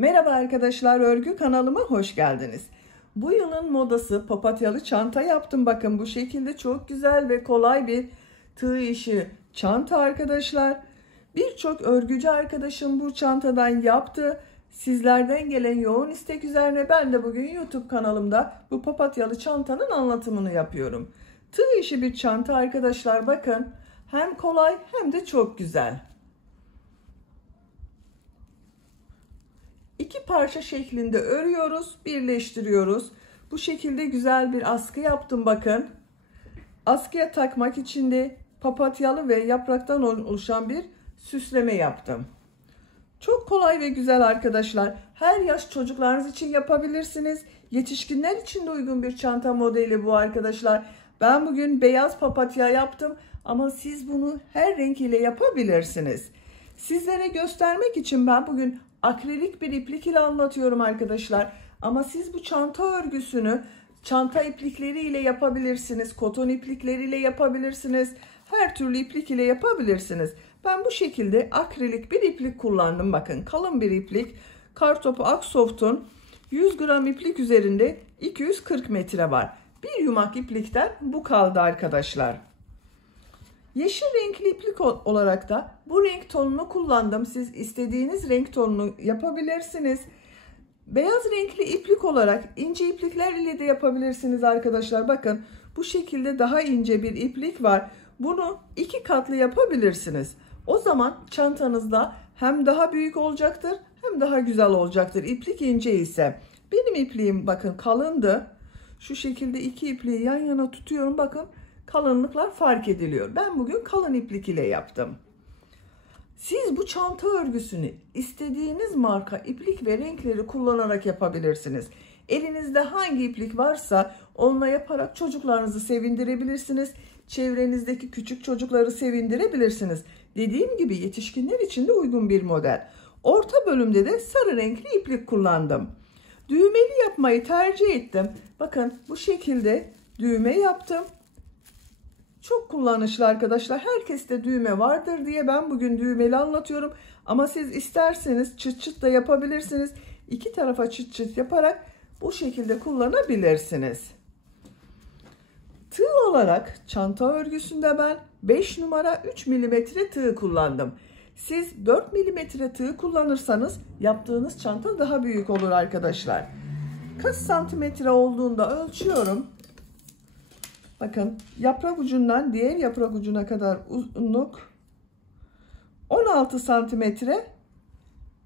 Merhaba arkadaşlar, örgü kanalıma hoş geldiniz. Bu yılın modası papatyalı çanta yaptım. Bakın bu şekilde çok güzel ve kolay bir tığ işi çanta arkadaşlar. Birçok örgücü arkadaşım bu çantadan yaptı. Sizlerden gelen yoğun istek üzerine ben de bugün YouTube kanalımda bu papatyalı çantanın anlatımını yapıyorum. Tığ işi bir çanta arkadaşlar, bakın hem kolay hem de çok güzel. İki parça şeklinde örüyoruz, birleştiriyoruz. Bu şekilde güzel bir askı yaptım bakın. Askıya takmak için de papatyalı ve yapraktan oluşan bir süsleme yaptım. Çok kolay ve güzel arkadaşlar. Her yaş çocuklarınız için yapabilirsiniz. Yetişkinler için de uygun bir çanta modeli bu arkadaşlar. Ben bugün beyaz papatya yaptım ama siz bunu her renk ile yapabilirsiniz. Sizlere göstermek için ben bugün akrilik bir iplik ile anlatıyorum arkadaşlar. Ama siz bu çanta örgüsünü çanta iplikleri ile yapabilirsiniz. Koton iplikleriyle yapabilirsiniz. Her türlü iplik ile yapabilirsiniz. Ben bu şekilde akrilik bir iplik kullandım. Bakın kalın bir iplik. Kartopu Aksoft'un 100 gram iplik üzerinde 240 metre var. Bir yumak iplikten bu kaldı arkadaşlar. Yeşil renkli iplik olarak da bu renk tonunu kullandım. Siz istediğiniz renk tonunu yapabilirsiniz. Beyaz renkli iplik olarak ince iplikler ile de yapabilirsiniz arkadaşlar. Bakın bu şekilde daha ince bir iplik var. Bunu iki katlı yapabilirsiniz. O zaman çantanızda hem daha büyük olacaktır hem daha güzel olacaktır. İplik ince ise. Benim ipliğim bakın kalındı. Şu şekilde iki ipliği yan yana tutuyorum. Bakın kalınlıklar fark ediliyor. Ben bugün kalın iplik ile yaptım. Siz bu çanta örgüsünü istediğiniz marka iplik ve renkleri kullanarak yapabilirsiniz. Elinizde hangi iplik varsa onunla yaparak çocuklarınızı sevindirebilirsiniz. Çevrenizdeki küçük çocukları sevindirebilirsiniz. Dediğim gibi yetişkinler için de uygun bir model. Orta bölümde de sarı renkli iplik kullandım. Düğmeli yapmayı tercih ettim. Bakın bu şekilde düğme yaptım. Çok kullanışlı arkadaşlar. Herkeste düğme vardır diye ben bugün düğmeli anlatıyorum. Ama siz isterseniz çıt çıt da yapabilirsiniz. İki tarafa çıt çıt yaparak bu şekilde kullanabilirsiniz. Tığ olarak çanta örgüsünde ben 5 numara 3 milimetre tığ kullandım. Siz 4 milimetre tığ kullanırsanız yaptığınız çanta daha büyük olur arkadaşlar. Kaç santimetre olduğunda ölçüyorum. Bakın yaprak ucundan diğer yaprak ucuna kadar uzunluk 16 santimetre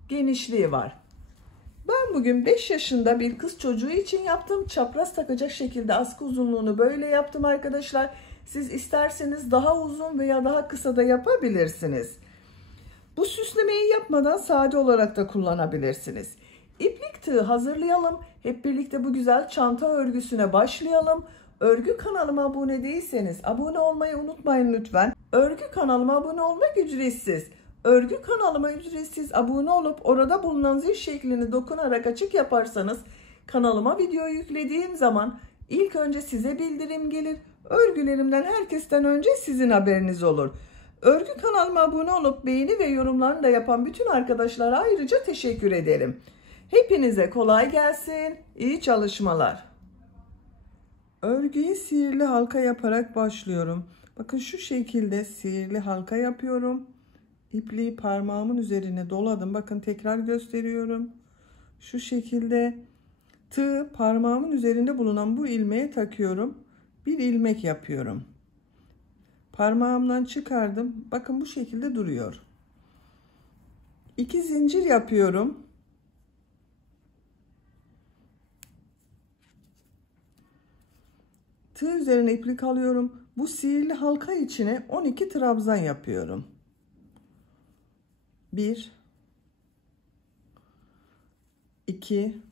genişliği var. Ben bugün 5 yaşında bir kız çocuğu için yaptım. Çapraz takacak şekilde askı uzunluğunu böyle yaptım arkadaşlar. Siz isterseniz daha uzun veya daha kısa da yapabilirsiniz. Bu süslemeyi yapmadan sade olarak da kullanabilirsiniz. İplik tığ hazırlayalım. Hep birlikte bu güzel çanta örgüsüne başlayalım. Örgü kanalıma abone değilseniz abone olmayı unutmayın lütfen. Örgü kanalıma abone olmak ücretsiz. Örgü kanalıma ücretsiz abone olup orada bulunan zil şeklini dokunarak açık yaparsanız kanalıma video yüklediğim zaman ilk önce size bildirim gelir. Örgülerimden herkesten önce sizin haberiniz olur. Örgü kanalıma abone olup beğeni ve yorumlarını da yapan bütün arkadaşlara ayrıca teşekkür ederim. Hepinize kolay gelsin. İyi çalışmalar. Örgüye sihirli halka yaparak başlıyorum. Bakın şu şekilde sihirli halka yapıyorum. İpliği parmağımın üzerine doladım. Bakın tekrar gösteriyorum. Şu şekilde tığı parmağımın üzerinde bulunan bu ilmeğe takıyorum. Bir ilmek yapıyorum. Parmağımdan çıkardım. Bakın bu şekilde duruyor. 2 zincir yapıyorum. Tığ üzerine iplik alıyorum. Bu sihirli halka içine 12 trabzan yapıyorum. 1 2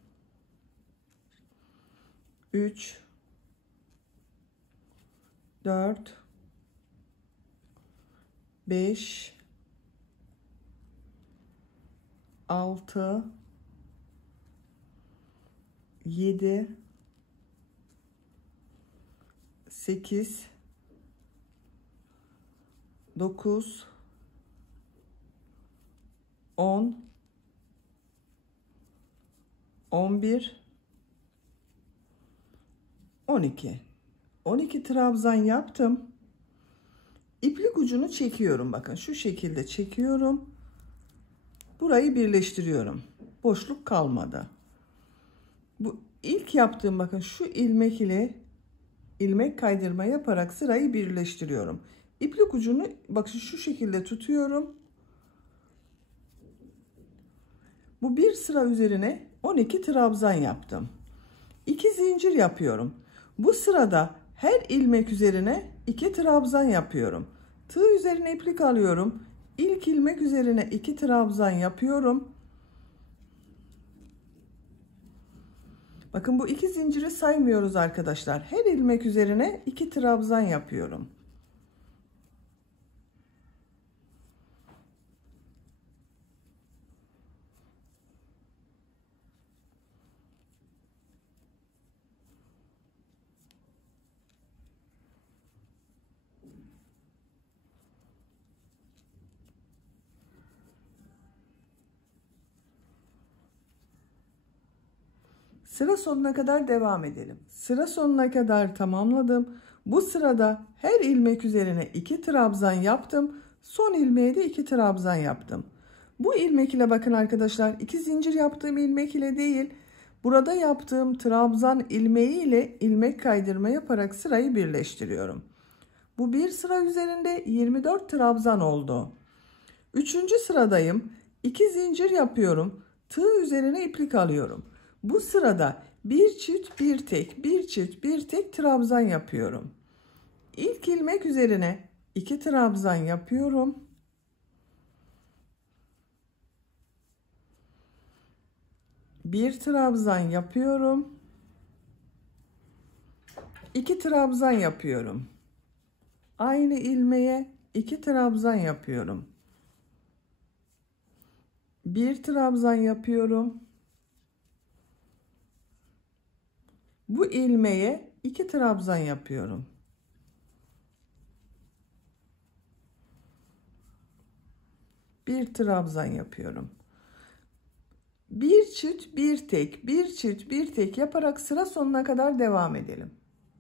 3 4 5 6 7 8 9 10 11, 12. 12 trabzan yaptım. İplik ucunu çekiyorum. Bakın şu şekilde çekiyorum. Burayı birleştiriyorum. Boşluk kalmadı. Bu ilk yaptığım, bakın şu ilmek ile ilmek kaydırma yaparak sırayı birleştiriyorum. İplik ucunu bakın şu şekilde tutuyorum. Bu bir sıra üzerine 12 trabzan yaptım. 2 zincir yapıyorum. Bu sırada her ilmek üzerine 2 trabzan yapıyorum. Tığ üzerine iplik alıyorum. İlk ilmek üzerine 2 trabzan yapıyorum. Bakın bu 2 zinciri saymıyoruz arkadaşlar. Her ilmek üzerine 2 trabzan yapıyorum. Sıra sonuna kadar devam edelim. Sıra sonuna kadar tamamladım. Bu sırada her ilmek üzerine 2 trabzan yaptım. Son ilmeğe de 2 trabzan yaptım. Bu ilmek ile bakın arkadaşlar, 2 zincir yaptığım ilmek ile değil, burada yaptığım trabzan ilmeği ile ilmek kaydırma yaparak sırayı birleştiriyorum. Bu bir sıra üzerinde 24 trabzan oldu. 3. sıradayım. 2 zincir yapıyorum. Tığ üzerine iplik alıyorum. Bu sırada bir çift bir tek, bir çift bir tek trabzan yapıyorum. İlk ilmek üzerine 2 trabzan yapıyorum. Bir trabzan yapıyorum. 2 trabzan yapıyorum. Aynı ilmeğe 2 trabzan yapıyorum. Bir trabzan yapıyorum. Bu ilmeğe 2 trabzan yapıyorum. Bir trabzan yapıyorum. Bir çift bir tek, bir çift bir tek yaparak sıra sonuna kadar devam edelim.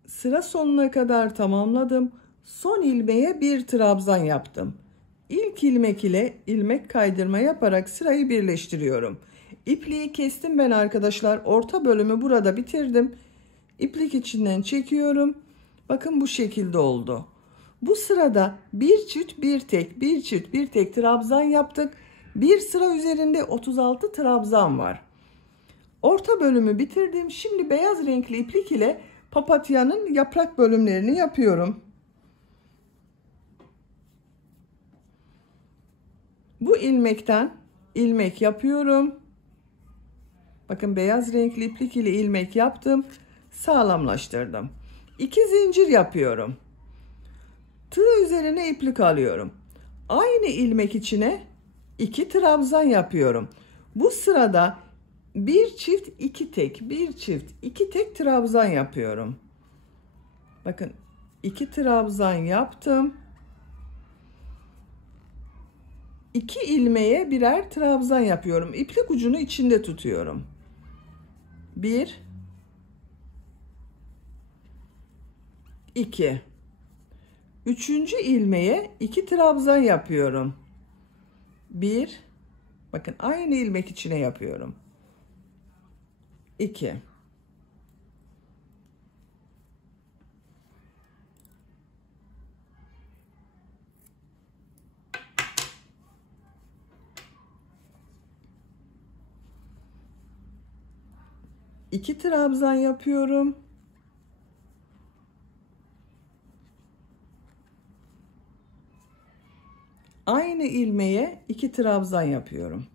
Sıra sonuna kadar tamamladım. Son ilmeğe bir trabzan yaptım. İlk ilmek ile ilmek kaydırma yaparak sırayı birleştiriyorum. İpliği kestim ben arkadaşlar. Orta bölümü burada bitirdim. İplik içinden çekiyorum. Bakın bu şekilde oldu. Bu sırada bir çift bir tek, bir çift bir tek trabzan yaptık. Bir sıra üzerinde 36 trabzan var. Orta bölümü bitirdim. Şimdi beyaz renkli iplik ile papatyanın yaprak bölümlerini yapıyorum. Bu ilmekten ilmek yapıyorum. Bakın beyaz renkli iplik ile ilmek yaptım. Sağlamlaştırdım. 2 zincir yapıyorum. Tığ üzerine iplik alıyorum. Aynı ilmek içine 2 trabzan yapıyorum. Bu sırada bir çift iki tek, bir çift iki tek trabzan yapıyorum. Bakın 2 trabzan yaptım. 2 ilmeğe birer trabzan yapıyorum. İplik ucunu içinde tutuyorum. 1 2 Üçüncü ilmeğe 2 trabzan yapıyorum. 1 bakın aynı ilmek içine yapıyorum. 2 2 trabzan yapıyorum. Aynı ilmeğe 2 trabzan yapıyorum.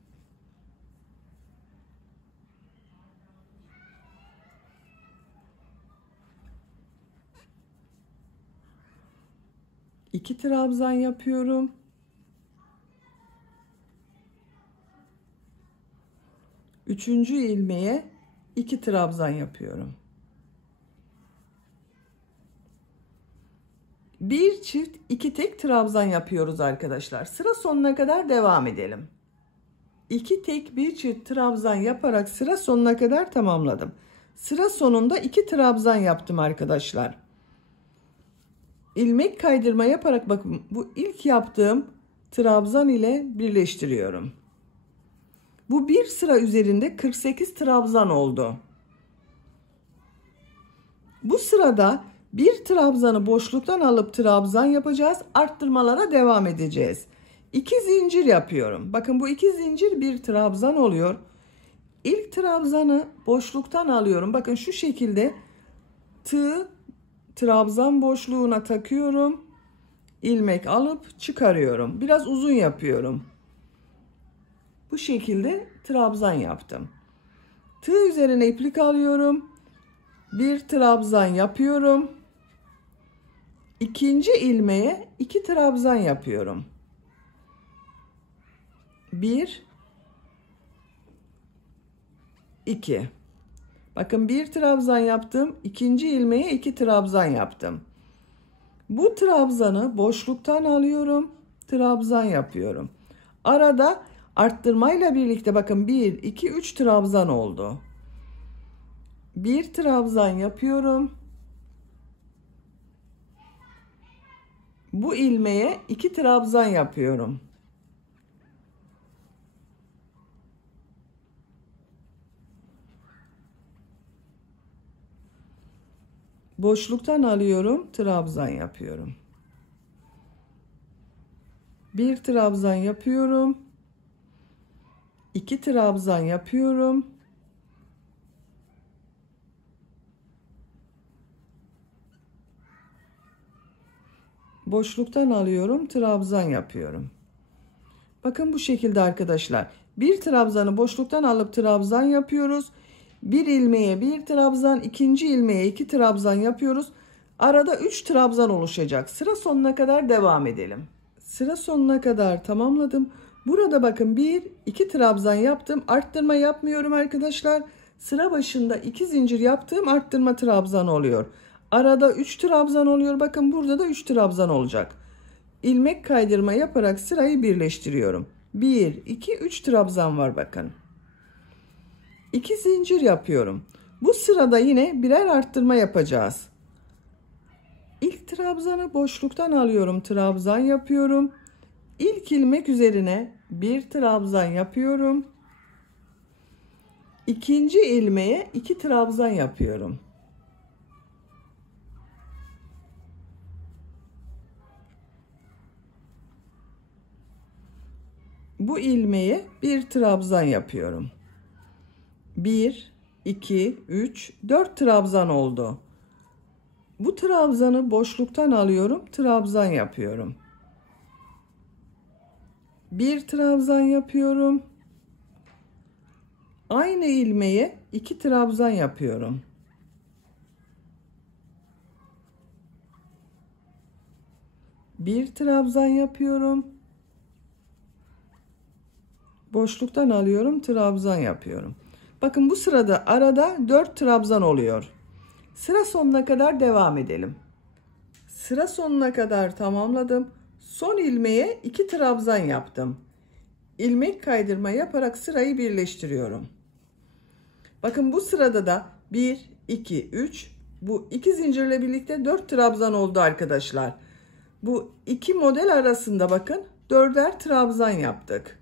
İki trabzan yapıyorum. Üçüncü ilmeğe 2 trabzan yapıyorum. Bir çift iki tek trabzan yapıyoruz arkadaşlar. Sıra sonuna kadar devam edelim. 2 tek bir çift trabzan yaparak sıra sonuna kadar tamamladım. Sıra sonunda 2 trabzan yaptım arkadaşlar. İlmek kaydırma yaparak bakın bu ilk yaptığım trabzan ile birleştiriyorum. Bu bir sıra üzerinde 48 trabzan oldu. Bu sırada bir trabzanı boşluktan alıp trabzan yapacağız. Arttırmalara devam edeceğiz. 2 zincir yapıyorum. Bakın bu 2 zincir bir trabzan oluyor. İlk trabzanı boşluktan alıyorum. Bakın şu şekilde tığ trabzan boşluğuna takıyorum. İlmek alıp çıkarıyorum. Biraz uzun yapıyorum. Bu şekilde trabzan yaptım. Tığ üzerine iplik alıyorum. Bir trabzan yapıyorum. İkinci ilmeğe 2 trabzan yapıyorum. 1 2. Bakın bir trabzan yaptım. İkinci ilmeğe 2 trabzan yaptım. Bu trabzanı boşluktan alıyorum. Trabzan yapıyorum. Arada arttırmayla birlikte bakın 1 2 3 trabzan oldu. Bir trabzan yapıyorum. Bu ilmeğe 2 trabzan yapıyorum. Boşluktan alıyorum, trabzan yapıyorum. Bir trabzan yapıyorum. 2 trabzan yapıyorum. Boşluktan alıyorum, trabzan yapıyorum. Bakın bu şekilde arkadaşlar. Bir trabzanı boşluktan alıp trabzan yapıyoruz. Bir ilmeğe bir trabzan, ikinci ilmeğe 2 trabzan yapıyoruz. Arada 3 trabzan oluşacak. Sıra sonuna kadar devam edelim. Sıra sonuna kadar tamamladım. Burada bakın 1 2 trabzan yaptım. Arttırma yapmıyorum arkadaşlar. Sıra başında 2 zincir yaptığım arttırma trabzan oluyor. Arada 3 trabzan oluyor. Bakın burada da 3 trabzan olacak. İlmek kaydırma yaparak sırayı birleştiriyorum. 1 2 3 trabzan var bakın. 2 zincir yapıyorum. Bu sırada yine birer arttırma yapacağız. İlk trabzanı boşluktan alıyorum, trabzan yapıyorum. İlk ilmek üzerine bir trabzan yapıyorum. İkinci ilmeğe 2 trabzan yapıyorum. Bu ilmeğe bir trabzan yapıyorum. 1 2 3 4 trabzan oldu. Bu trabzanı boşluktan alıyorum, trabzan yapıyorum. Bir trabzan yapıyorum. Aynı ilmeğe 2 trabzan yapıyorum. Bir trabzan yapıyorum. Boşluktan alıyorum, trabzan yapıyorum. Bakın bu sırada arada 4 trabzan oluyor. Sıra sonuna kadar devam edelim. Sıra sonuna kadar tamamladım. Son ilmeğe 2 trabzan yaptım. İlmek kaydırma yaparak sırayı birleştiriyorum. Bakın bu sırada da 1 2 3 bu 2 zincirle birlikte 4 trabzan oldu arkadaşlar. Bu iki model arasında bakın 4'er trabzan yaptık.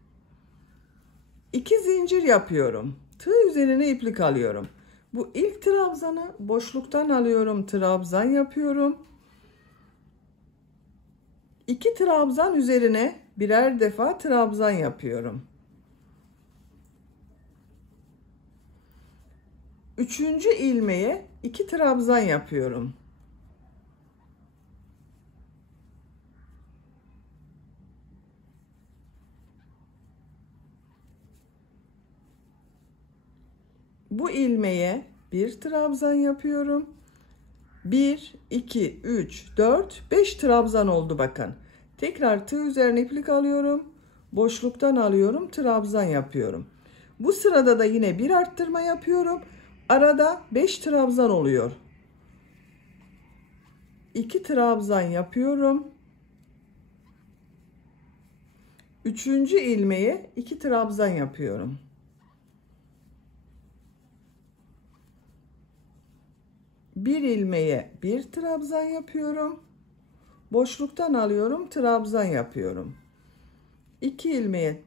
2 zincir yapıyorum. Tığ üzerine iplik alıyorum. Bu ilk trabzanı boşluktan alıyorum, trabzan yapıyorum. 2 trabzan üzerine birer defa trabzan yapıyorum. Üçüncü ilmeğe 2 trabzan yapıyorum. Bu ilmeğe bir trabzan yapıyorum. 1 2 3 4 5 trabzan oldu bakın. Tekrar tığ üzerine iplik alıyorum. Boşluktan alıyorum, trabzan yapıyorum. Bu sırada da yine bir arttırma yapıyorum. Arada 5 trabzan oluyor. 2 trabzan yapıyorum. Üçüncü ilmeğe 2 trabzan yapıyorum. Bir ilmeğe 1 trabzan yapıyorum. Boşluktan alıyorum, trabzan yapıyorum. 2 ilmeğe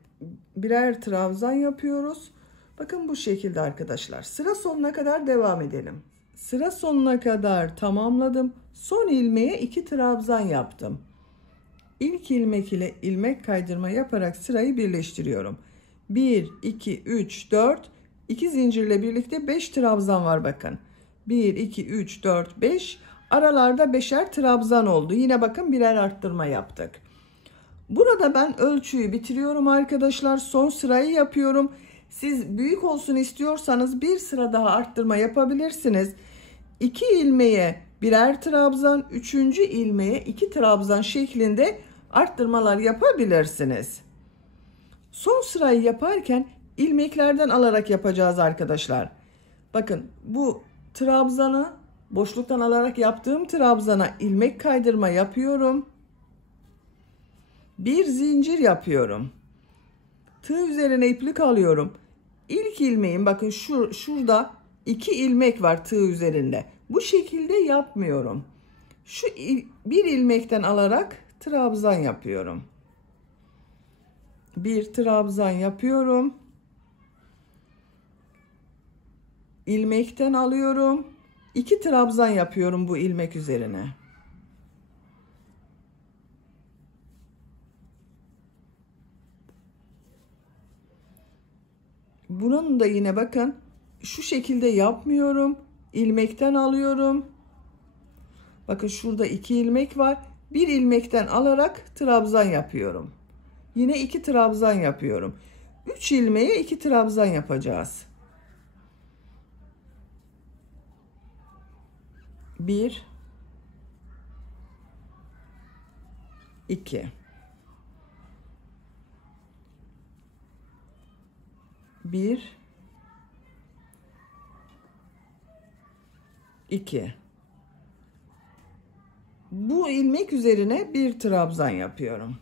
birer trabzan yapıyoruz. Bakın bu şekilde arkadaşlar. Sıra sonuna kadar devam edelim. Sıra sonuna kadar tamamladım. Son ilmeğe 2 trabzan yaptım. İlk ilmek ile ilmek kaydırma yaparak sırayı birleştiriyorum. 1, 2, 3, 4, 2 zincirle birlikte 5 trabzan var bakın. 1, 2, 3, 4, 5. Aralarda 5'er trabzan oldu. Yine bakın birer arttırma yaptık. Burada ben ölçüyü bitiriyorum arkadaşlar. Son sırayı yapıyorum. Siz büyük olsun istiyorsanız bir sıra daha arttırma yapabilirsiniz. 2 ilmeğe birer trabzan, 3. ilmeğe 2 trabzan şeklinde arttırmalar yapabilirsiniz. Son sırayı yaparken ilmeklerden alarak yapacağız arkadaşlar. Bakın bu trabzana, boşluktan alarak yaptığım trabzana ilmek kaydırma yapıyorum. Bir zincir yapıyorum. Tığ üzerine iplik alıyorum. İlk ilmeğin bakın şurada 2 ilmek var tığ üzerinde. Bu şekilde yapmıyorum. Bir ilmekten alarak trabzan yapıyorum. Bir trabzan yapıyorum. İlmekten alıyorum. 2 trabzan yapıyorum bu ilmek üzerine. Bunun da yine bakın şu şekilde yapmıyorum. İlmekten alıyorum. Bakın şurada 2 ilmek var. Bir ilmekten alarak trabzan yapıyorum. Yine 2 trabzan yapıyorum. 3 ilmeğe 2 trabzan yapacağız. 1 2 1 2. Bu ilmek üzerine bir trabzan yapıyorum.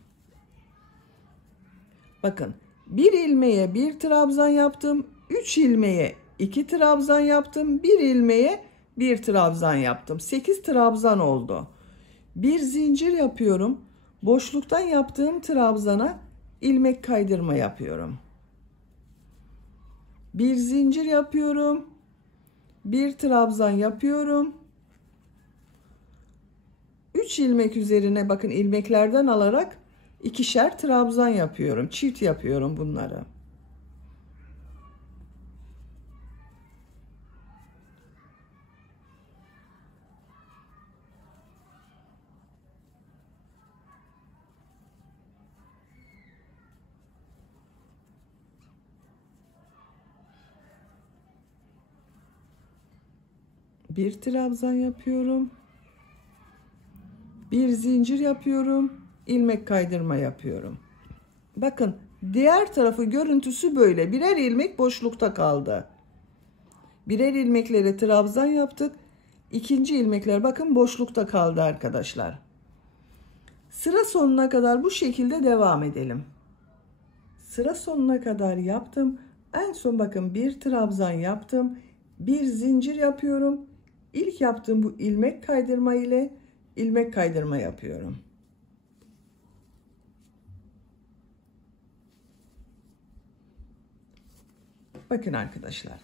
Bakın bir ilmeğe bir trabzan yaptım. 3 ilmeğe 2 trabzan yaptım. Bir ilmeğe bir trabzan yaptım. 8 trabzan oldu. Bir zincir yapıyorum. Boşluktan yaptığım trabzana ilmek kaydırma yapıyorum. Bir zincir yapıyorum. Bir trabzan yapıyorum. 3 ilmek üzerine bakın ilmeklerden alarak 2'şer trabzan yapıyorum. Çift yapıyorum bunları. Bir trabzan yapıyorum. Bir zincir yapıyorum. İlmek kaydırma yapıyorum. Bakın diğer tarafı görüntüsü böyle. Birer ilmek boşlukta kaldı. Birer ilmeklere trabzan yaptık. İkinci ilmekler bakın boşlukta kaldı arkadaşlar. Sıra sonuna kadar bu şekilde devam edelim. Sıra sonuna kadar yaptım. En son bakın bir trabzan yaptım. Bir zincir yapıyorum. İlk yaptığım bu ilmek kaydırma ile ilmek kaydırma yapıyorum. Bakın arkadaşlar.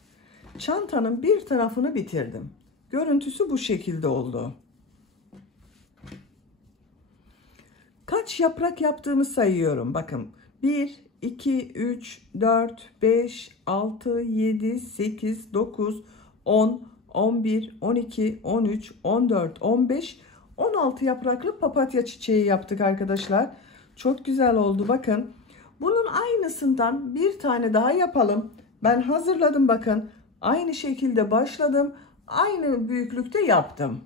Çantanın bir tarafını bitirdim. Görüntüsü bu şekilde oldu. Kaç yaprak yaptığımı sayıyorum. Bakın 1, 2, 3, 4, 5, 6, 7, 8, 9, 10, 11, 12, 13, 14, 15, 16 yapraklı papatya çiçeği yaptık arkadaşlar. Çok güzel oldu bakın. Bunun aynısından bir tane daha yapalım. Ben hazırladım bakın. Aynı şekilde başladım. Aynı büyüklükte yaptım.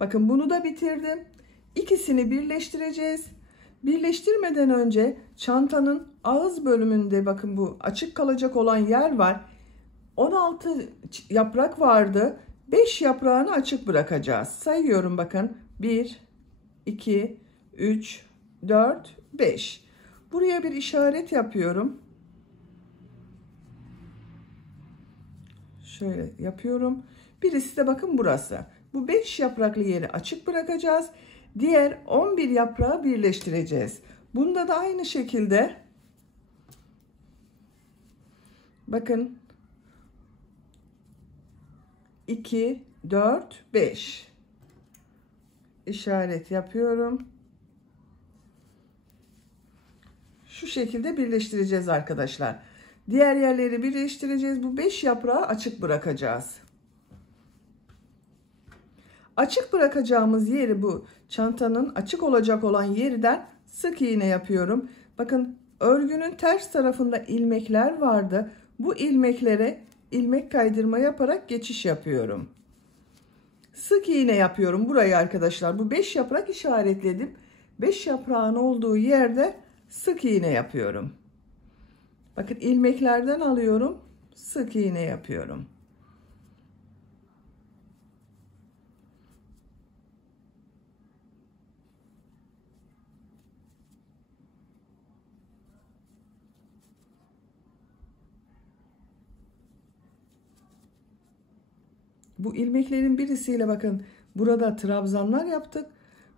Bakın bunu da bitirdim. İkisini birleştireceğiz. Birleştirmeden önce çantanın ağız bölümünde bakın bu açık kalacak olan yer var. 16 yaprak vardı. 5 yaprağını açık bırakacağız. Sayıyorum bakın. 1, 2, 3, 4, 5. Buraya bir işaret yapıyorum. Şöyle yapıyorum. Birisi de bakın burası. Bu 5 yapraklı yeri açık bırakacağız. Diğer 11 yaprağı birleştireceğiz. Bunda da aynı şekilde bakın 2, 4, 5 işaret yapıyorum. Şu şekilde birleştireceğiz arkadaşlar. Diğer yerleri birleştireceğiz. Bu 5 yaprağı açık bırakacağız. Açık bırakacağımız yeri, bu çantanın açık olacak olan yerden sık iğne yapıyorum. Bakın örgünün ters tarafında ilmekler vardı. Bu ilmeklere ilmek kaydırma yaparak geçiş yapıyorum. Sık iğne yapıyorum burayı arkadaşlar. Bu 5 yaprak işaretledim. 5 yaprağın olduğu yerde sık iğne yapıyorum. Bakın ilmeklerden alıyorum, sık iğne yapıyorum. Bu ilmeklerin birisiyle bakın burada trabzanlar yaptık.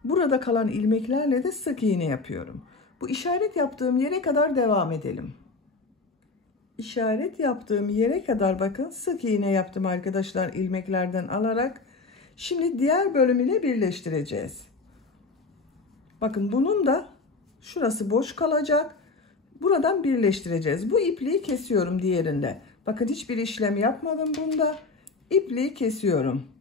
Burada kalan ilmeklerle de sık iğne yapıyorum. Bu işaret yaptığım yere kadar devam edelim. İşaret yaptığım yere kadar bakın sık iğne yaptım arkadaşlar, ilmeklerden alarak. Şimdi diğer bölümüyle birleştireceğiz. Bakın bunun da şurası boş kalacak. Buradan birleştireceğiz. Bu ipliği kesiyorum diğerinde. Bakın hiçbir işlem yapmadım bunda. İpliği kesiyorum.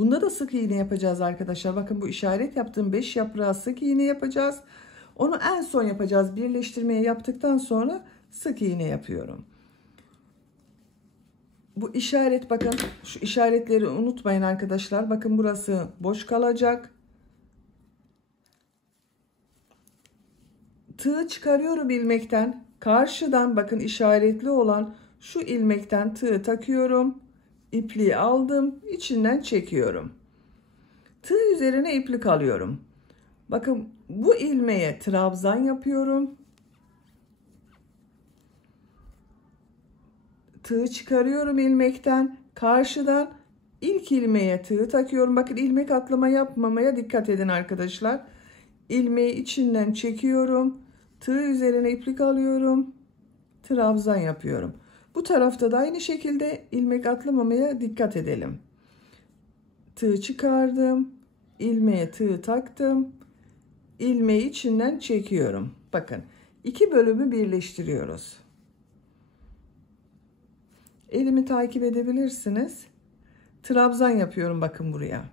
Bunda da sık iğne yapacağız arkadaşlar. Bakın bu işaret yaptığım 5 yaprağı sık iğne yapacağız. Onu en son yapacağız. Birleştirmeyi yaptıktan sonra sık iğne yapıyorum. Bu işaret, bakın şu işaretleri unutmayın arkadaşlar. Bakın burası boş kalacak. Tığı çıkarıyorum ilmekten. Karşıdan bakın işaretli olan şu ilmekten tığı takıyorum. İpliği aldım, içinden çekiyorum. Tığ üzerine iplik alıyorum. Bakın bu ilmeğe trabzan yapıyorum. Tığı çıkarıyorum ilmekten. Karşıdan ilk ilmeğe tığı takıyorum. Bakın ilmek atlama yapmamaya dikkat edin arkadaşlar. İlmeği içinden çekiyorum. Tığ üzerine iplik alıyorum. Trabzan yapıyorum. Bu tarafta da aynı şekilde ilmek atlamamaya dikkat edelim. Tığ çıkardım. İlmeğe tığ taktım. İlmeği içinden çekiyorum. Bakın iki bölümü birleştiriyoruz. Elimi takip edebilirsiniz. Trabzan yapıyorum bakın buraya.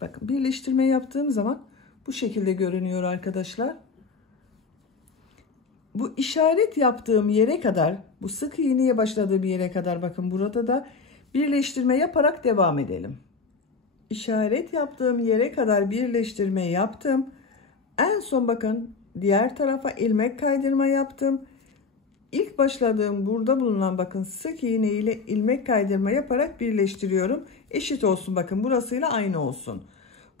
Bakın birleştirme yaptığım zaman bu şekilde görünüyor arkadaşlar. Bu işaret yaptığım yere kadar, bu sık iğneye başladığım yere kadar bakın burada da birleştirme yaparak devam edelim. İşaret yaptığım yere kadar birleştirme yaptım. En son bakın diğer tarafa ilmek kaydırma yaptım. İlk başladığım burada bulunan bakın sık iğne ile ilmek kaydırma yaparak birleştiriyorum. Eşit olsun, bakın burasıyla aynı olsun.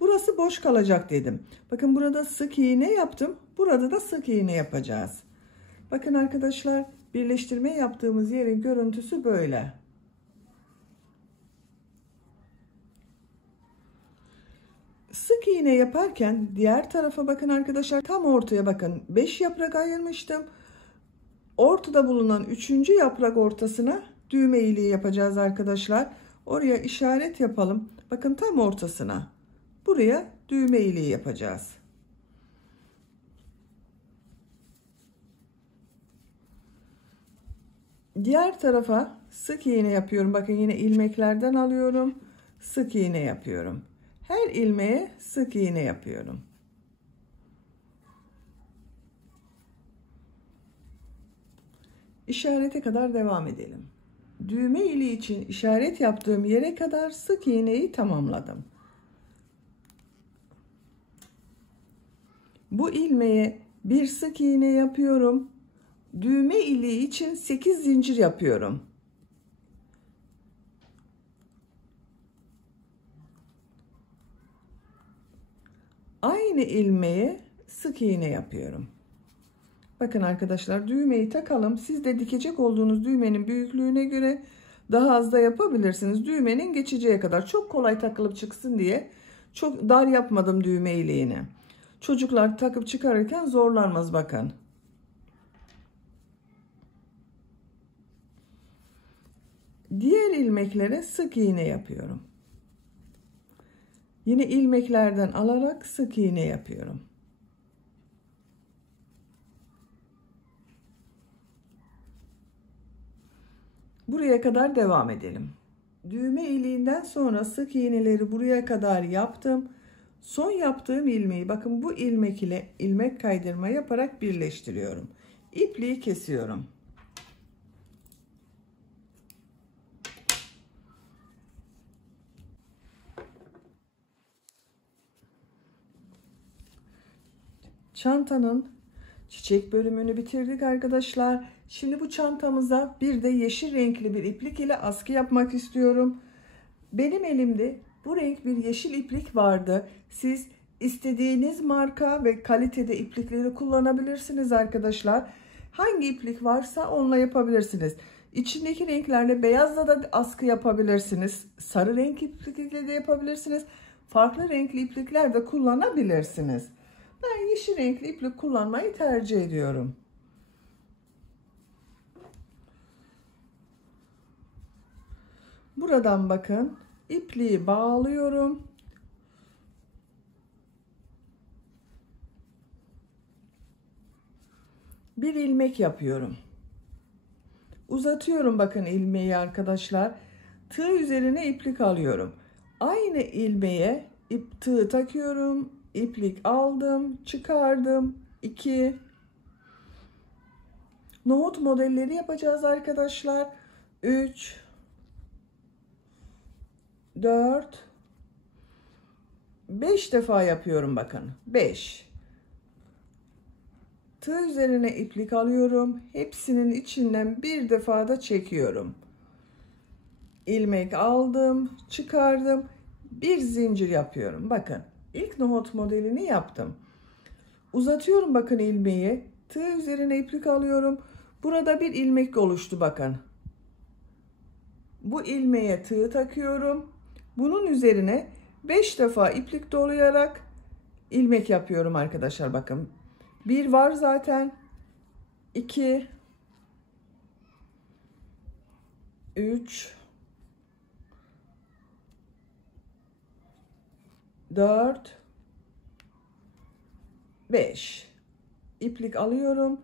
Burası boş kalacak dedim. Bakın burada sık iğne yaptım. Burada da sık iğne yapacağız. Bakın arkadaşlar, birleştirme yaptığımız yerin görüntüsü böyle. Sık iğne yaparken diğer tarafa bakın arkadaşlar, tam ortaya bakın 5 yaprak ayırmıştım. Ortada bulunan 3. yaprak ortasına düğme iliği yapacağız arkadaşlar. Oraya işaret yapalım. Bakın tam ortasına. Buraya düğme iliği yapacağız. Diğer tarafa sık iğne yapıyorum. Bakın yine ilmeklerden alıyorum. Sık iğne yapıyorum. Her ilmeğe sık iğne yapıyorum. İşarete kadar devam edelim. Düğme iliği için işaret yaptığım yere kadar sık iğneyi tamamladım. Bu ilmeğe bir sık iğne yapıyorum. Düğme iliği için 8 zincir yapıyorum. Aynı ilmeğe sık iğne yapıyorum. Bakın arkadaşlar, düğmeyi takalım. Siz de dikecek olduğunuz düğmenin büyüklüğüne göre daha az da yapabilirsiniz. Düğmenin geçeceği kadar, çok kolay takılıp çıksın diye çok dar yapmadım düğme iliğini. Çocuklar takıp çıkarırken zorlanmaz bakın. Diğer ilmeklere sık iğne yapıyorum. Yine ilmeklerden alarak sık iğne yapıyorum. Buraya kadar devam edelim. Düğme iliğinden sonra sık iğneleri buraya kadar yaptım. Son yaptığım ilmeği bakın bu ilmek ile ilmek kaydırma yaparak birleştiriyorum. İpliği kesiyorum. Çantanın çiçek bölümünü bitirdik arkadaşlar. Şimdi bu çantamıza bir de yeşil renkli bir iplik ile askı yapmak istiyorum. Benim elimde bu renk bir yeşil iplik vardı. Siz istediğiniz marka ve kalitede iplikleri kullanabilirsiniz arkadaşlar. Hangi iplik varsa onunla yapabilirsiniz. İçindeki renklerle beyazla da askı yapabilirsiniz. Sarı renk iplikle de yapabilirsiniz. Farklı renkli iplikler de kullanabilirsiniz. Ben yeşil renkli iplik kullanmayı tercih ediyorum. Buradan bakın ipliği bağlıyorum. Bir ilmek yapıyorum. Uzatıyorum bakın ilmeği arkadaşlar. Tığ üzerine iplik alıyorum. Aynı ilmeğe tığ takıyorum. İplik aldım, çıkardım. 2 nohut modelleri yapacağız arkadaşlar. 3 4 5 defa yapıyorum bakın. 5 tığ üzerine iplik alıyorum. Hepsinin içinden bir defa da çekiyorum. İlmek aldım, çıkardım. Bir zincir yapıyorum. Bakın ilk nohut modelini yaptım. Uzatıyorum bakın ilmeği. Tığ üzerine iplik alıyorum. Burada bir ilmek oluştu bakın. Bu ilmeğe tığ takıyorum. Bunun üzerine 5 defa iplik dolayarak ilmek yapıyorum arkadaşlar bakın. Bir var zaten. 2 3 4 5 iplik alıyorum.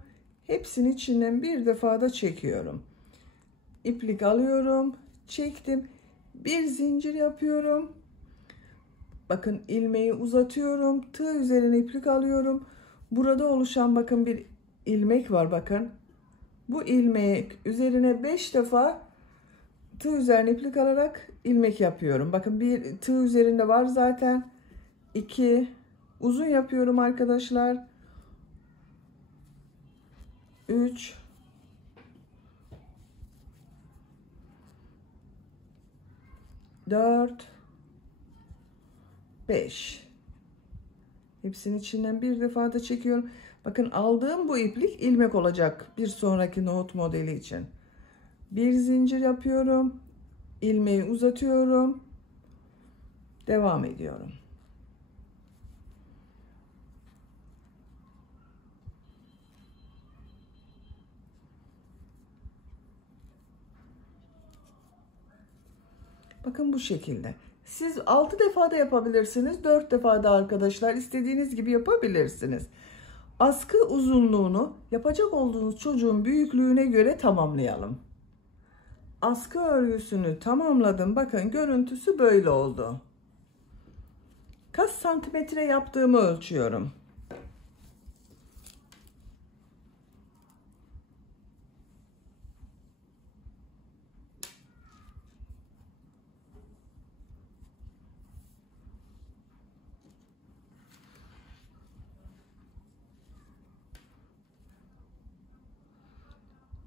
Hepsinin içinden bir defa da çekiyorum. İplik alıyorum, çektim. Bir zincir yapıyorum. Bakın ilmeği uzatıyorum. Tığ üzerine iplik alıyorum. Burada oluşan bakın bir ilmek var bakın. Bu ilmek üzerine 5 defa tığ üzerine iplik alarak ilmek yapıyorum. Bakın bir tığ üzerinde var zaten. 2 uzun yapıyorum arkadaşlar. 3 4 5 Hepsinin içinden bir defa da çekiyorum. Bakın aldığım bu iplik ilmek olacak bir sonraki nohut modeli için. Bir zincir yapıyorum. İlmeği uzatıyorum. Devam ediyorum. Bakın bu şekilde. Siz 6 defa da yapabilirsiniz. 4 defa da arkadaşlar istediğiniz gibi yapabilirsiniz. Askı uzunluğunu yapacak olduğunuz çocuğun büyüklüğüne göre tamamlayalım. Askı örgüsünü tamamladım. Bakın görüntüsü böyle oldu. Kaç santimetre yaptığımı ölçüyorum.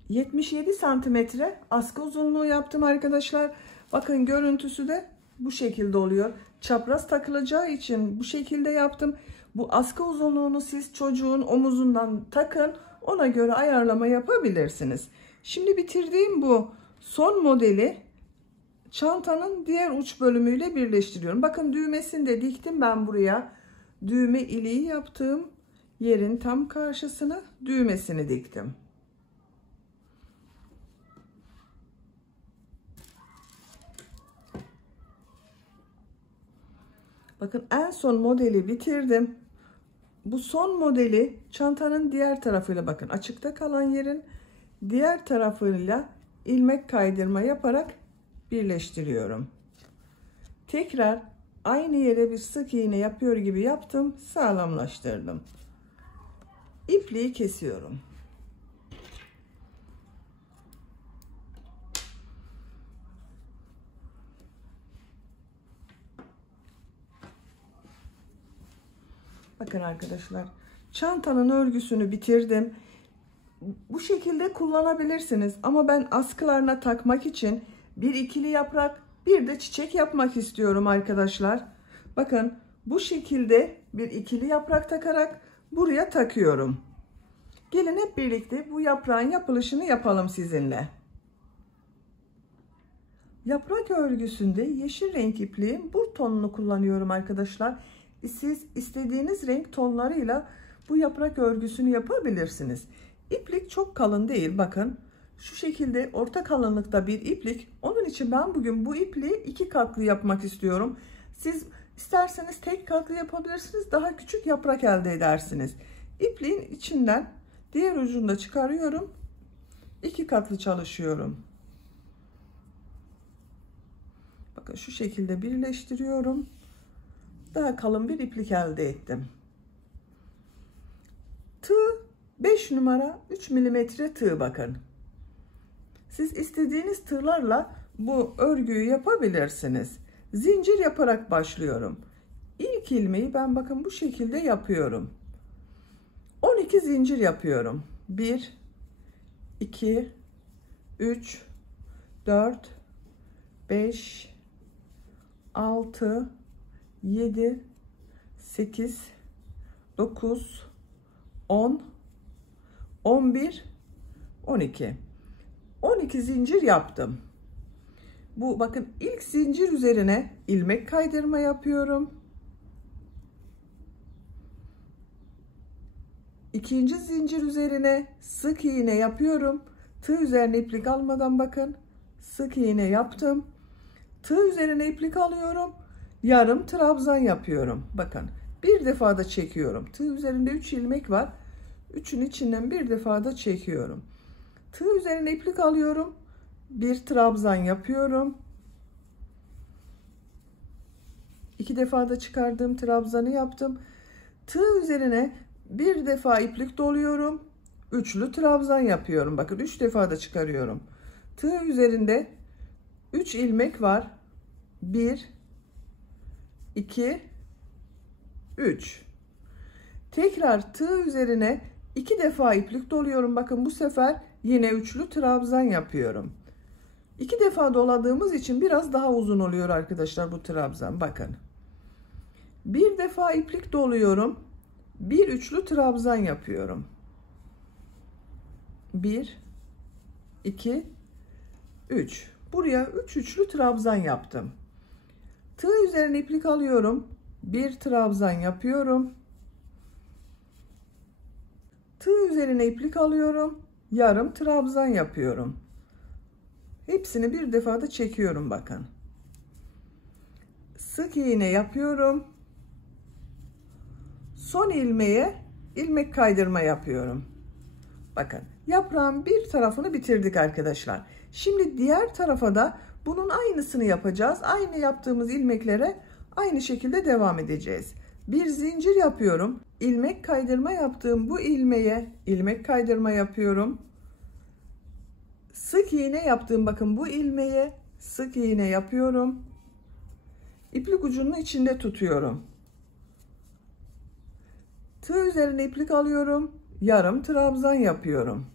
...77 santimetre askı uzunluğu yaptım arkadaşlar. Bakın görüntüsü de bu şekilde oluyor. Çapraz takılacağı için bu şekilde yaptım. Bu askı uzunluğunu siz çocuğun omuzundan takın. Ona göre ayarlama yapabilirsiniz. Şimdi bitirdiğim bu son modeli çantanın diğer uç bölümüyle birleştiriyorum. Bakın düğmesini de diktim ben buraya. Düğme iliği yaptığım yerin tam karşısına düğmesini diktim. Bakın en son modeli bitirdim. Bu son modeli çantanın diğer tarafıyla, bakın açıkta kalan yerin diğer tarafıyla ilmek kaydırma yaparak birleştiriyorum. Tekrar aynı yere bir sık iğne yapıyor gibi yaptım, sağlamlaştırdım. İpliği kesiyorum. Bakın arkadaşlar, çantanın örgüsünü bitirdim. Bu şekilde kullanabilirsiniz ama ben askılarına takmak için bir ikili yaprak, bir de çiçek yapmak istiyorum arkadaşlar. Bakın bu şekilde bir ikili yaprak takarak buraya takıyorum. Gelin hep birlikte bu yaprağın yapılışını yapalım sizinle. Yaprak örgüsünde yeşil renk ipliğin bu tonunu kullanıyorum arkadaşlar. Siz istediğiniz renk tonlarıyla bu yaprak örgüsünü yapabilirsiniz. İplik çok kalın değil, bakın. Şu şekilde orta kalınlıkta bir iplik. Onun için ben bugün bu ipliği 2 katlı yapmak istiyorum. Siz isterseniz tek katlı yapabilirsiniz. Daha küçük yaprak elde edersiniz. İpliğin içinden diğer ucunu da çıkarıyorum. 2 katlı çalışıyorum. Bakın şu şekilde birleştiriyorum. Daha kalın bir iplik elde ettim. Tığ 5 numara 3 milimetre tığ, bakın. Siz istediğiniz tığlarla bu örgüyü yapabilirsiniz. Zincir yaparak başlıyorum. İlk ilmeği ben bakın bu şekilde yapıyorum. 12 zincir yapıyorum. 1 2 3 4 5 6 7 8 9 10 11 12 zincir yaptım. Bu bakın ilk zincir üzerine ilmek kaydırma yapıyorum. İkinci zincir üzerine sık iğne yapıyorum. Tığ üzerine iplik almadan bakın sık iğne yaptım. Tığ üzerine iplik alıyorum. Yarım trabzan yapıyorum. Bakın bir defa da çekiyorum. Tığ üzerinde 3 ilmek var. 3'ün içinden bir defa da çekiyorum. Tığ üzerine iplik alıyorum. Bir trabzan yapıyorum. 2 defa da çıkardığım trabzanı yaptım. Tığ üzerine bir defa iplik doluyorum. Üçlü trabzan yapıyorum. Bakın 3 defa da çıkarıyorum. Tığ üzerinde 3 ilmek var. 1 2 3. Tekrar tığ üzerine 2 defa iplik doluyorum. Bakın bu sefer yine üçlü trabzan yapıyorum. 2 defa doladığımız için biraz daha uzun oluyor arkadaşlar bu trabzan. Bakın. Bir defa iplik doluyorum. bir üçlü trabzan yapıyorum. 1 2 3. Buraya 3 üçlü trabzan yaptım. Tığ üzerine iplik alıyorum. Bir trabzan yapıyorum. Tığ üzerine iplik alıyorum. Yarım trabzan yapıyorum. Hepsini bir defada çekiyorum bakın. Sık iğne yapıyorum. Son ilmeğe ilmek kaydırma yapıyorum. Bakın yaprağın bir tarafını bitirdik arkadaşlar. Şimdi diğer tarafa da bunun aynısını yapacağız. Aynı yaptığımız ilmeklere aynı şekilde devam edeceğiz. Bir zincir yapıyorum. İlmek kaydırma yaptığım bu ilmeğe ilmek kaydırma yapıyorum. Sık iğne yaptığım bakın bu ilmeğe sık iğne yapıyorum. İplik ucunu içinde tutuyorum. Tığ üzerine iplik alıyorum. Yarım trabzan yapıyorum.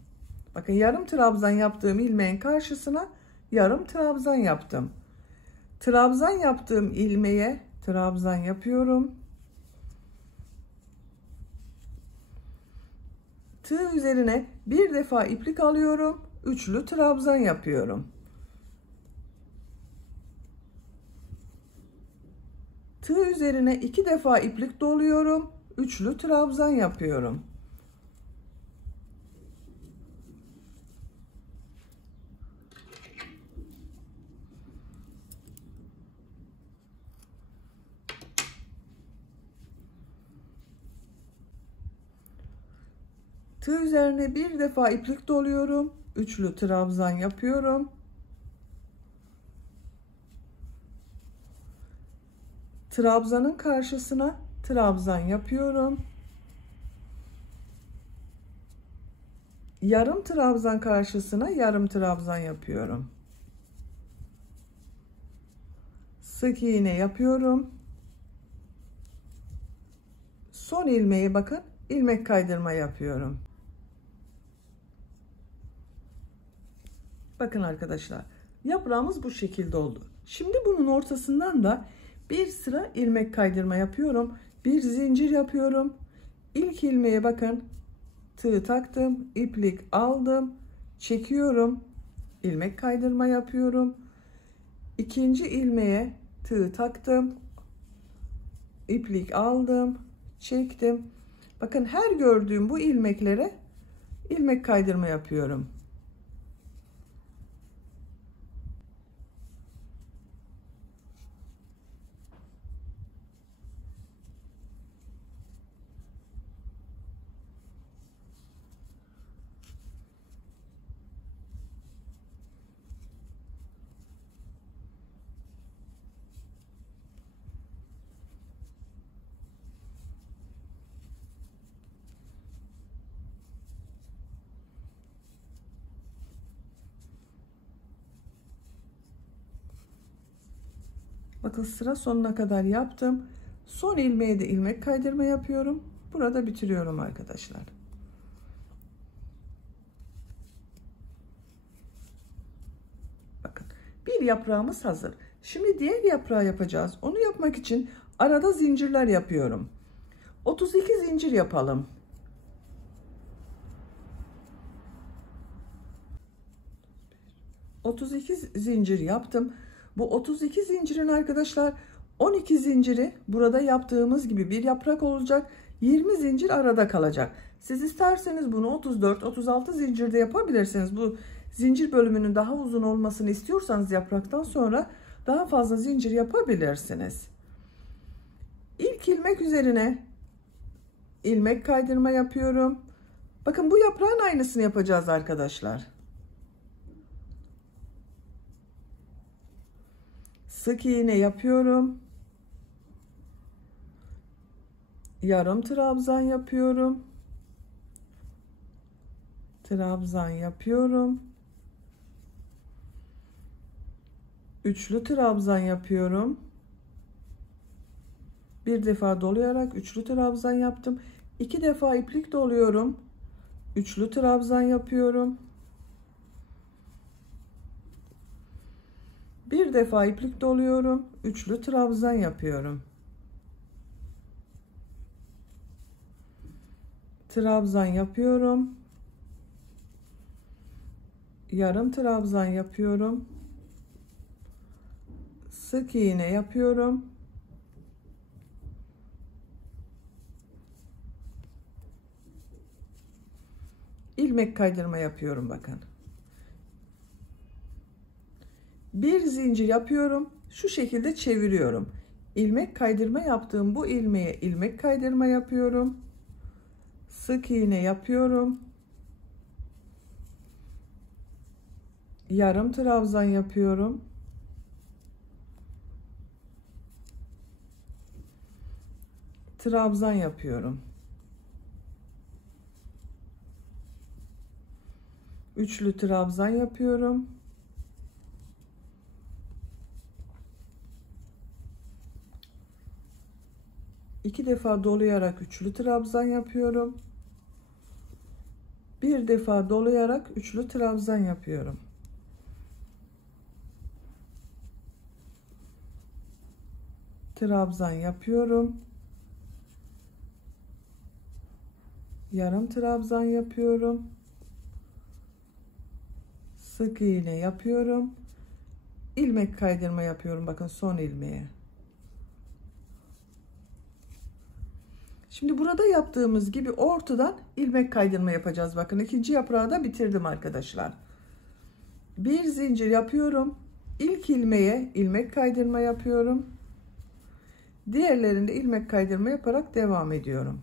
Bakın yarım trabzan yaptığım ilmeğin karşısına yarım trabzan yaptım. Trabzan yaptığım ilmeğe trabzan yapıyorum. Tığ üzerine bir defa iplik alıyorum. Üçlü trabzan yapıyorum. Tığ üzerine iki defa iplik doluyorum. Üçlü trabzan yapıyorum. Tığ üzerine bir defa iplik doluyorum. Üçlü trabzan yapıyorum. Trabzanın karşısına trabzan yapıyorum. Yarım trabzan karşısına yarım trabzan yapıyorum. Sık iğne yapıyorum. Son ilmeği bakın ilmek kaydırma yapıyorum. Bakın arkadaşlar yaprağımız bu şekilde oldu. Şimdi bunun ortasından da bir sıra ilmek kaydırma yapıyorum. Bir zincir yapıyorum. İlk ilmeğe bakın tığ taktım, iplik aldım, çekiyorum, ilmek kaydırma yapıyorum. İkinci ilmeğe tığ taktım, iplik aldım, çektim. Bakın her gördüğüm bu ilmeklere ilmek kaydırma yapıyorum. Bakın sıra sonuna kadar yaptım. Son ilmeğe de ilmek kaydırma yapıyorum. Burada bitiriyorum arkadaşlar. Bakın bir yaprağımız hazır. Şimdi diğer yaprağı yapacağız. Onu yapmak için arada zincirler yapıyorum. 32 zincir yapalım. ...32 zincir yaptım. Bu 32 zincirin arkadaşlar 12 zinciri burada yaptığımız gibi bir yaprak olacak. 20 zincir arada kalacak. Siz isterseniz bunu 34-36 zincirde yapabilirsiniz. Bu zincir bölümünün daha uzun olmasını istiyorsanız yapraktan sonra daha fazla zincir yapabilirsiniz. İlk ilmek üzerine ilmek kaydırma yapıyorum. Bakın bu yaprağın aynısını yapacağız arkadaşlar. Sık iğne yapıyorum. Yarım trabzan yapıyorum. Trabzan yapıyorum. Üçlü trabzan yapıyorum. Bir defa dolayarak üçlü trabzan yaptım. İki defa iplik doluyorum. Üçlü trabzan yapıyorum. Bir defa iplik doluyorum. Üçlü trabzan yapıyorum. trabzan yapıyorum. Yarım trabzan yapıyorum. Sık iğne yapıyorum. İlmek kaydırma yapıyorum bakın. Bir zincir yapıyorum. Şu şekilde çeviriyorum. İlmek kaydırma yaptığım bu ilmeğe ilmek kaydırma yapıyorum. Sık iğne yapıyorum. Yarım trabzan yapıyorum. Trabzan yapıyorum. Üçlü trabzan yapıyorum. İki defa dolayarak üçlü trabzan yapıyorum. Bir defa dolayarak üçlü trabzan yapıyorum. Trabzan yapıyorum. Yarım trabzan yapıyorum. Sık iğne yapıyorum. İlmek kaydırma yapıyorum bakın son ilmeğe. Şimdi burada yaptığımız gibi ortadan ilmek kaydırma yapacağız. Bakın ikinci yaprağı da bitirdim arkadaşlar. Bir zincir yapıyorum. İlk ilmeğe ilmek kaydırma yapıyorum. Diğerlerinde ilmek kaydırma yaparak devam ediyorum.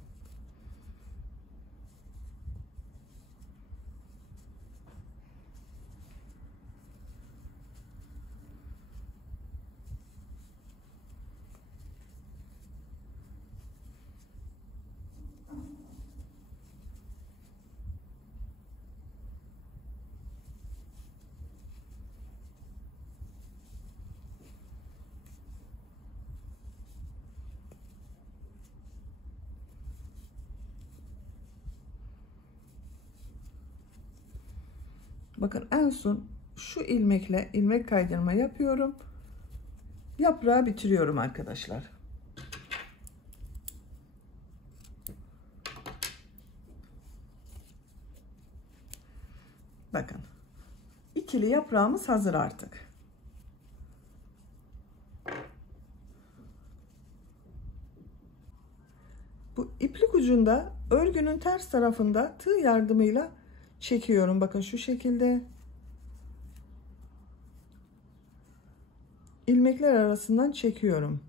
Bakın en son şu ilmekle ilmek kaydırma yapıyorum. Yaprağı bitiriyorum arkadaşlar. Bakın. İkili yaprağımız hazır artık. Bu iplik ucunda örgünün ters tarafında tığ yardımıyla çekiyorum. Bakın şu şekilde. İlmekler arasından çekiyorum.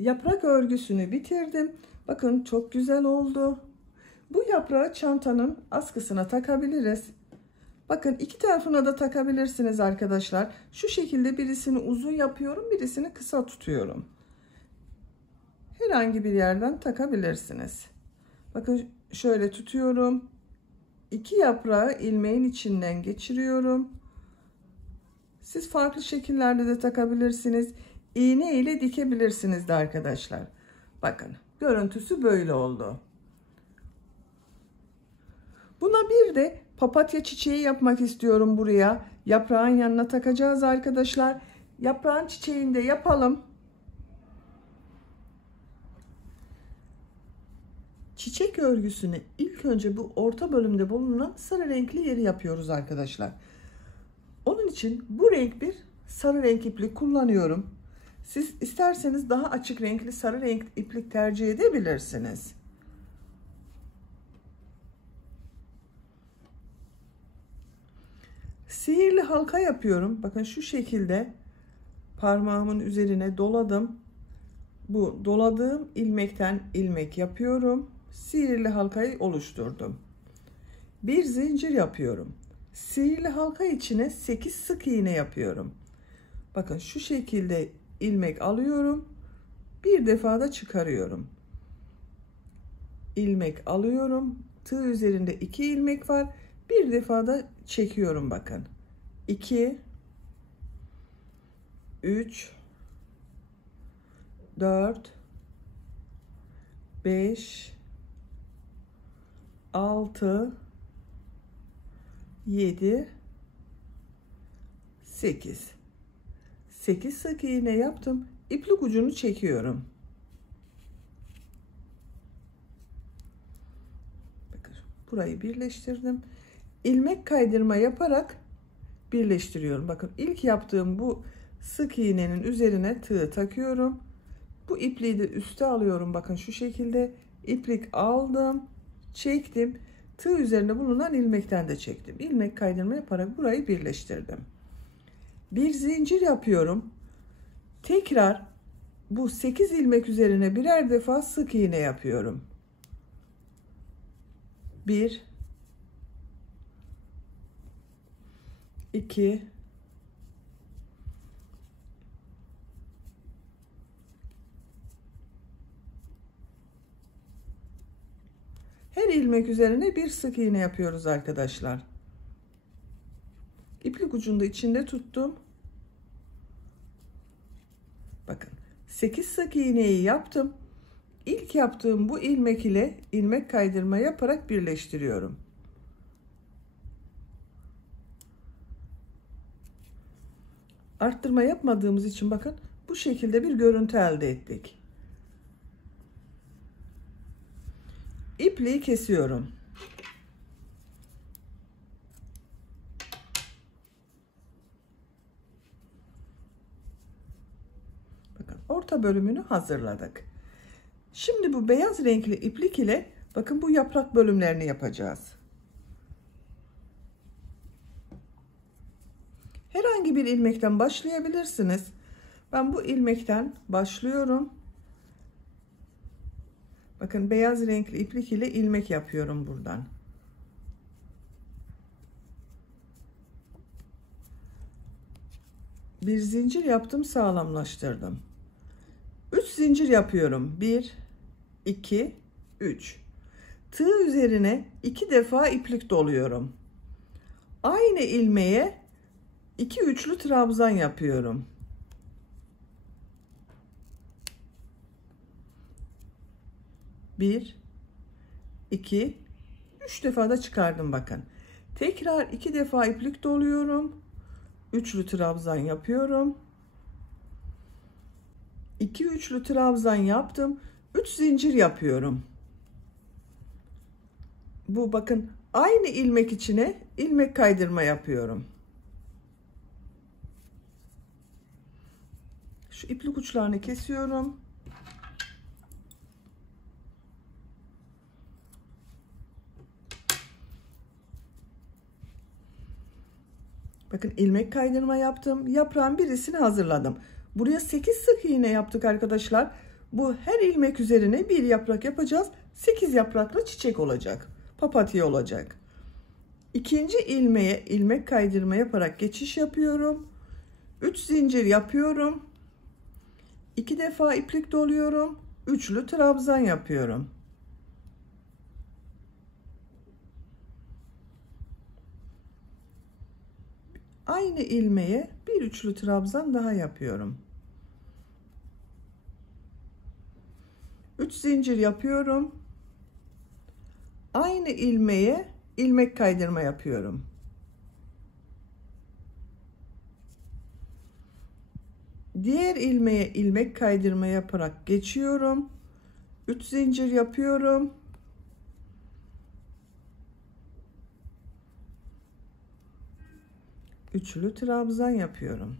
Yaprak örgüsünü bitirdim. Bakın çok güzel oldu. Bu yaprağı çantanın askısına takabiliriz. Bakın iki tarafına da takabilirsiniz arkadaşlar. Şu şekilde birisini uzun yapıyorum, birisini kısa tutuyorum. Herhangi bir yerden takabilirsiniz. Bakın şöyle tutuyorum. İki yaprağı ilmeğin içinden geçiriyorum. Siz farklı şekillerde de takabilirsiniz. İğne ile dikebilirsiniz de arkadaşlar. Bakın görüntüsü böyle oldu. Buna bir de papatya çiçeği yapmak istiyorum buraya. Yaprağın yanına takacağız arkadaşlar. Yaprağın çiçeğini de yapalım. Çiçek örgüsünü ilk önce bu orta bölümde bulunan sarı renkli yeri yapıyoruz arkadaşlar. Onun için bu renk bir sarı renk iplik kullanıyorum. Siz isterseniz daha açık renkli sarı renk iplik tercih edebilirsiniz. Sihirli halka yapıyorum. Bakın şu şekilde parmağımın üzerine doladım. Bu doladığım ilmekten ilmek yapıyorum. Sihirli halkayı oluşturdum. Bir zincir yapıyorum. Sihirli halka içine 8 sık iğne yapıyorum. Bakın şu şekilde ilmek alıyorum. Bir defa da çıkarıyorum. İlmek alıyorum. Tığ üzerinde 2 ilmek var. Bir defa da çekiyorum bakın. 2, 3, 4, 5, 6, 7, 8. 8 sık iğne yaptım. İplik ucunu çekiyorum. Bakın burayı birleştirdim. İlmek kaydırma yaparak birleştiriyorum. Bakın ilk yaptığım bu sık iğnenin üzerine tığ takıyorum. Bu ipliği de üste alıyorum. Bakın şu şekilde iplik aldım, çektim. Tığ üzerine bulunan ilmekten de çektim. İlmek kaydırma yaparak burayı birleştirdim. Bir zincir yapıyorum. Tekrar bu 8 ilmek üzerine birer defa sık iğne yapıyorum. 1, 2, 3, her ilmek üzerine bir sık iğne yapıyoruz arkadaşlar. İplik ucunu da içinde tuttum. Bakın 8 sık iğneyi yaptım. İlk yaptığım bu ilmek ile ilmek kaydırma yaparak birleştiriyorum. Arttırma yapmadığımız için bakın bu şekilde bir görüntü elde ettik. İpliği kesiyorum. Bakın orta bölümünü hazırladık. Şimdi bu beyaz renkli iplik ile bakın bu yaprak bölümlerini yapacağız. Herhangi bir ilmekten başlayabilirsiniz. Ben bu ilmekten başlıyorum. Bakın beyaz renkli iplik ile ilmek yapıyorum buradan. Bir zincir yaptım, sağlamlaştırdım. 3 zincir yapıyorum. 1, 2, 3. Tığ üzerine 2 defa iplik doluyorum. Aynı ilmeğe 2 üçlü trabzan yapıyorum. 1, 2, 3 defa da çıkardım bakın. Tekrar 2 defa iplik doluyorum. Üçlü trabzan yapıyorum. 2 üçlü trabzan yaptım. 3 zincir yapıyorum. Bu bakın aynı ilmek içine ilmek kaydırma yapıyorum. Şu iplik uçlarını kesiyorum. Bakın ilmek kaydırma yaptım. Yaprağın birisini hazırladım. Buraya 8 sık iğne yaptık arkadaşlar. Bu her ilmek üzerine bir yaprak yapacağız. 8 yapraklı çiçek olacak. Papatya olacak. İkinci ilmeğe ilmek kaydırma yaparak geçiş yapıyorum. 3 zincir yapıyorum. 2 defa iplik doluyorum. Üçlü trabzan yapıyorum. Aynı ilmeğe bir üçlü trabzan daha yapıyorum. 3 zincir yapıyorum. Aynı ilmeğe ilmek kaydırma yapıyorum. Diğer ilmeğe ilmek kaydırma yaparak geçiyorum. 3 zincir yapıyorum. Üçlü trabzan yapıyorum.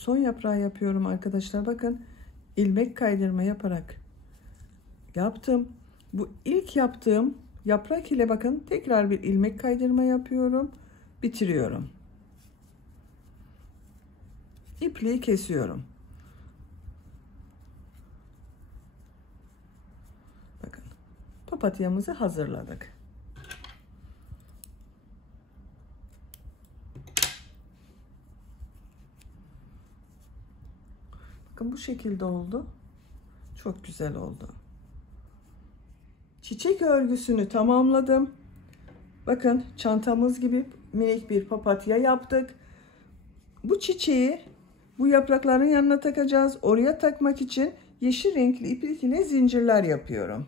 son yaprağı yapıyorum arkadaşlar. Bakın ilmek kaydırma yaparak yaptım. Bu ilk yaptığım yaprak ile bakın tekrar bir ilmek kaydırma yapıyorum. Bitiriyorum. İpliği kesiyorum. Bakın papatyamızı hazırladık. Bakın bu şekilde oldu. Çok güzel oldu. Çiçek örgüsünü tamamladım. Bakın çantamız gibi minik bir papatya yaptık. Bu çiçeği bu yaprakların yanına takacağız. Oraya takmak için yeşil renkli iplik ile zincirler yapıyorum.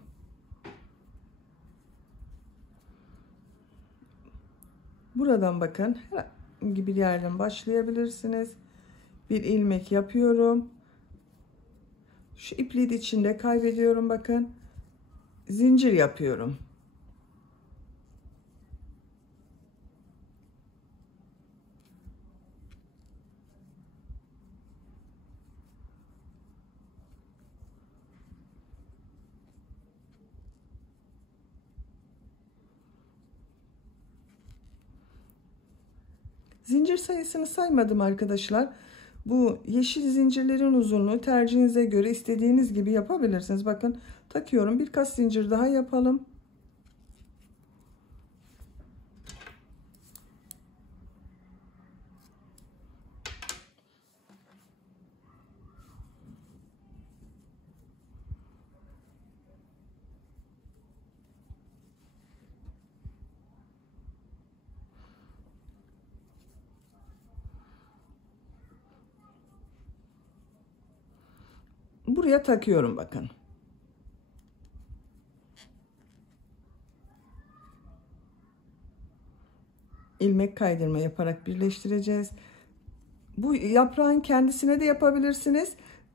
Buradan bakın herhangi bir yerden başlayabilirsiniz. Bir ilmek yapıyorum. Şu ipliği de içinde kaybediyorum bakın. Zincir yapıyorum. Zincir sayısını saymadım arkadaşlar. Bu yeşil zincirlerin uzunluğu tercihinize göre istediğiniz gibi yapabilirsiniz. Bakın takıyorum. Birkaç zincir daha yapalım. Buraya takıyorum bakın. İlmek kaydırma yaparak birleştireceğiz. Bu yaprağın kendisine de yapabilirsiniz.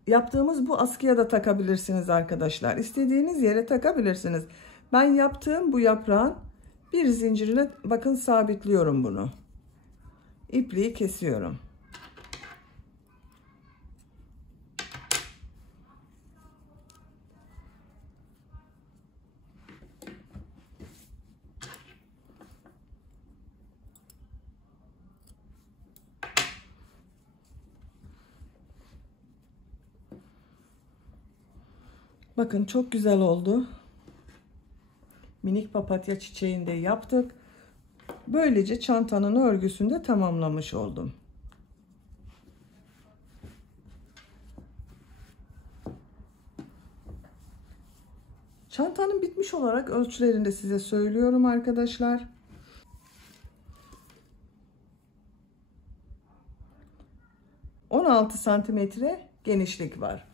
Yaptığımız bu askıya da takabilirsiniz arkadaşlar. İstediğiniz yere takabilirsiniz. Ben yaptığım bu yaprağın bir zincirine bakın sabitliyorum bunu. İpliği kesiyorum. Bakın çok güzel oldu. Minik papatya çiçeğini de yaptık. Böylece çantanın örgüsünü de tamamlamış oldum. Çantanın bitmiş olarak ölçülerini de size söylüyorum arkadaşlar. ...16 santimetre genişlik var.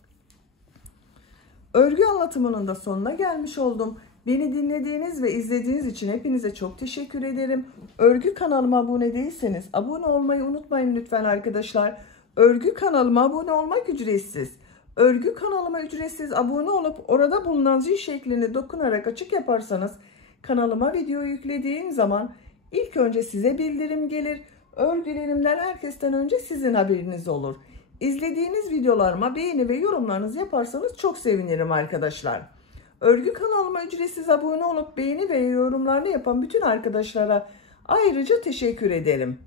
Örgü anlatımının da sonuna gelmiş oldum. Beni dinlediğiniz ve izlediğiniz için hepinize çok teşekkür ederim. Örgü kanalıma abone değilseniz abone olmayı unutmayın lütfen arkadaşlar. Örgü kanalıma abone olmak ücretsiz. Örgü kanalıma ücretsiz abone olup orada bulunan zil şeklini dokunarak açık yaparsanız kanalıma video yüklediğim zaman ilk önce size bildirim gelir. Örgülerimden herkesten önce sizin haberiniz olur. İzlediğiniz videolarıma beğeni ve yorumlarınızı yaparsanız çok sevinirim arkadaşlar. Örgü kanalıma ücretsiz abone olup beğeni ve yorumlarını yapan bütün arkadaşlara ayrıca teşekkür ederim.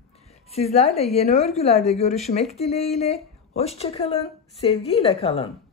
Sizlerle yeni örgülerde görüşmek dileğiyle. Hoşça kalın, sevgiyle kalın.